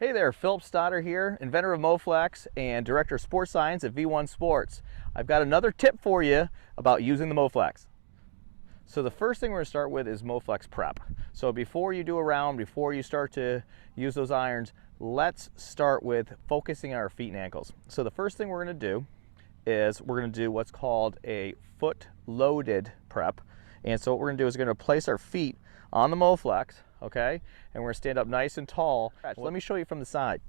Hey there, Philip Stoddard here, inventor of Moflex and director of sports science at V1 Sports. I've got another tip for you about using the Moflex. So the first thing we're going to start with is Moflex prep. So before you do a round, before you start to use those irons, let's start with focusing on our feet and ankles. So the first thing we're going to do is we're going to do what's called a foot loaded prep. And so what we're going to do is we're going to place our feet on the Moflex, okay? And we're going to stand up nice and tall. Let me show you from the side.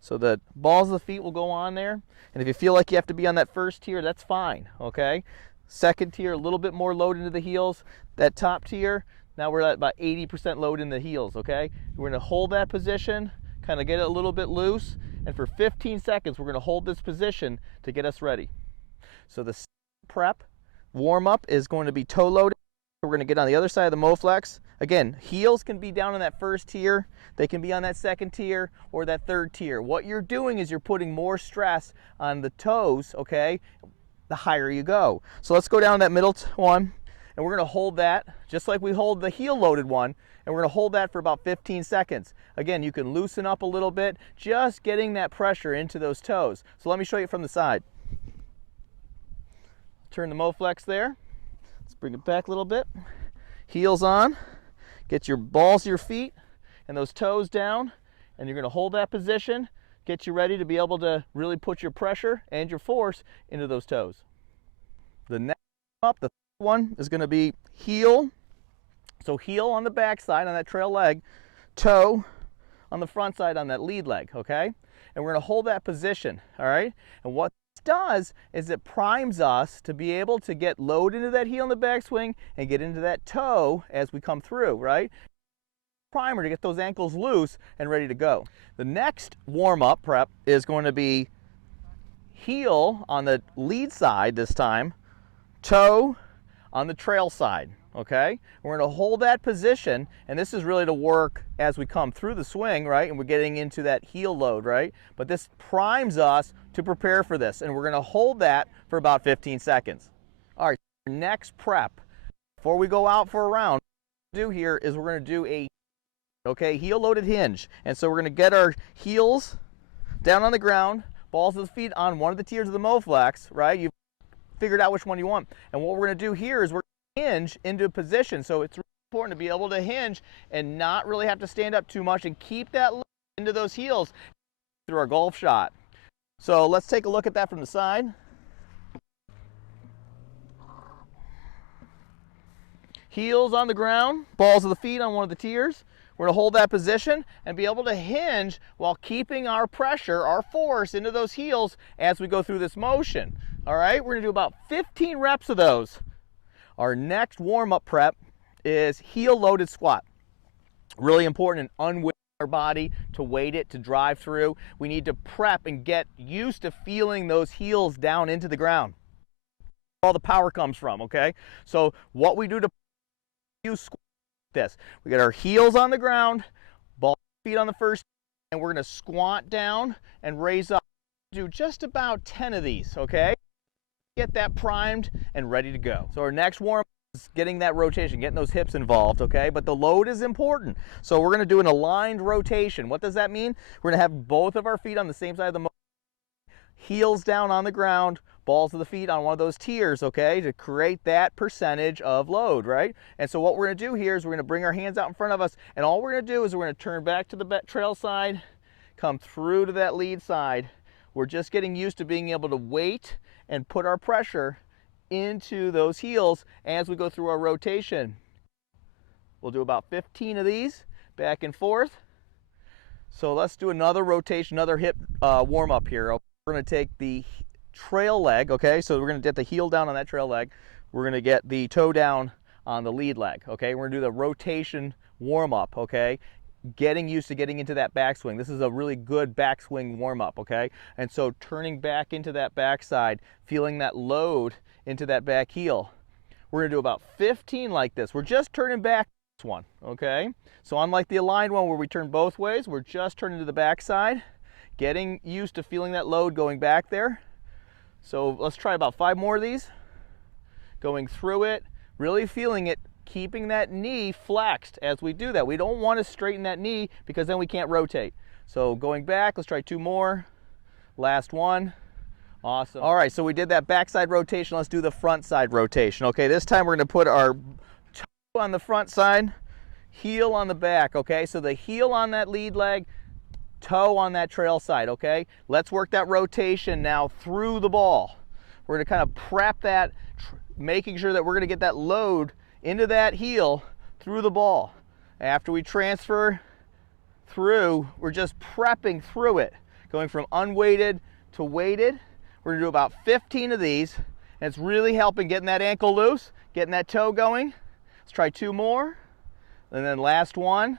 So the balls of the feet will go on there. And if you feel like you have to be on that first tier, that's fine, okay? Second tier, a little bit more load into the heels. That top tier, now we're at about 80% load in the heels, okay? We're going to hold that position, kind of get it a little bit loose. And for 15 seconds, we're going to hold this position to get us ready. So the prep warm up is going to be toe loaded. We're going to get on the other side of the Moflex. Again, heels can be down in that first tier. They can be on that second tier or that third tier. What you're doing is you're putting more stress on the toes, okay, the higher you go. So let's go down that middle one, and we're going to hold that just like we hold the heel loaded one, and we're going to hold that for about 15 seconds. Again, you can loosen up a little bit, just getting that pressure into those toes. So let me show you from the side. Turn the Moflex there. Let's bring it back a little bit. Heels on. Get your balls of your feet and those toes down, and you're going to hold that position. Get you ready to be able to really put your pressure and your force into those toes. The next up, the third one, is going to be heel. So heel on the back side on that trail leg, toe on the front side on that lead leg, okay? And we're going to hold that position, all right? And what does is it primes us to be able to get load into that heel in the backswing and get into that toe as we come through, right? Primer to get those ankles loose and ready to go. The next warm-up prep is going to be heel on the lead side this time, toe on the trail side, okay? We're going to hold that position, and this is really to work as we come through the swing, right? And we're getting into that heel load, right? But this primes us to prepare for this, and we're going to hold that for about 15 seconds. All right, next prep. Before we go out for a round, what we're going to do here is we're going to do a heel loaded hinge. And so we're going to get our heels down on the ground, balls of the feet on one of the tiers of the Moflex, right? You've figured out which one you want. And what we're going to do here is we're going to hinge into a position. So it's really important to be able to hinge and not really have to stand up too much and keep that load into those heels through our golf shot. So let's take a look at that from the side. Heels on the ground, balls of the feet on one of the tiers. We're going to hold that position and be able to hinge while keeping our pressure, our force into those heels as we go through this motion. All right, we're going to do about 15 reps of those. Our next warm-up prep is heel loaded squat. Really important and unweighted our body to weight it, to drive through. We need to prep and get used to feeling those heels down into the ground. All the power comes from, okay? So what we do to use squat this, we get our heels on the ground, ball feet on the first, and we're going to squat down and raise up. Do just about 10 of these, okay? Get that primed and ready to go. So our next warm is getting that rotation, getting those hips involved, okay? But the load is important. So we're going to do an aligned rotation. What does that mean? We're going to have both of our feet on the same side of the heels down on the ground, balls of the feet on one of those tiers, okay, to create that percentage of load, right? And so what we're going to do here is we're going to bring our hands out in front of us, and all we're going to do is we're going to turn back to the trail side, come through to that lead side. We're just getting used to being able to weight and put our pressure into those heels as we go through our rotation. We'll do about 15 of these back and forth. So let's do another rotation, another hip warm up here. We're going to take the trail leg, okay? So we're going to get the heel down on that trail leg. We're going to get the toe down on the lead leg, okay? We're going to do the rotation warm up, okay? Getting used to getting into that backswing. This is a really good backswing warm up, okay? And so turning back into that backside, feeling that load into that back heel. We're going to do about 15 like this. We're just turning back this one, okay? So unlike the aligned one where we turn both ways, we're just turning to the backside, getting used to feeling that load going back there. So let's try about 5 more of these. Going through it, really feeling it, keeping that knee flexed as we do that. We don't want to straighten that knee because then we can't rotate. So going back, let's try 2 more. Last one. Awesome. All right, so we did that backside rotation. Let's do the front side rotation. Okay, this time we're going to put our toe on the front side, heel on the back. Okay, so the heel on that lead leg, toe on that trail side. Okay, let's work that rotation now through the ball. We're going to kind of prep that, making sure that we're going to get that load into that heel through the ball. After we transfer through, we're just prepping through it, going from unweighted to weighted. We're going to do about 15 of these, and it's really helping getting that ankle loose, getting that toe going. Let's try 2 more, and then last one.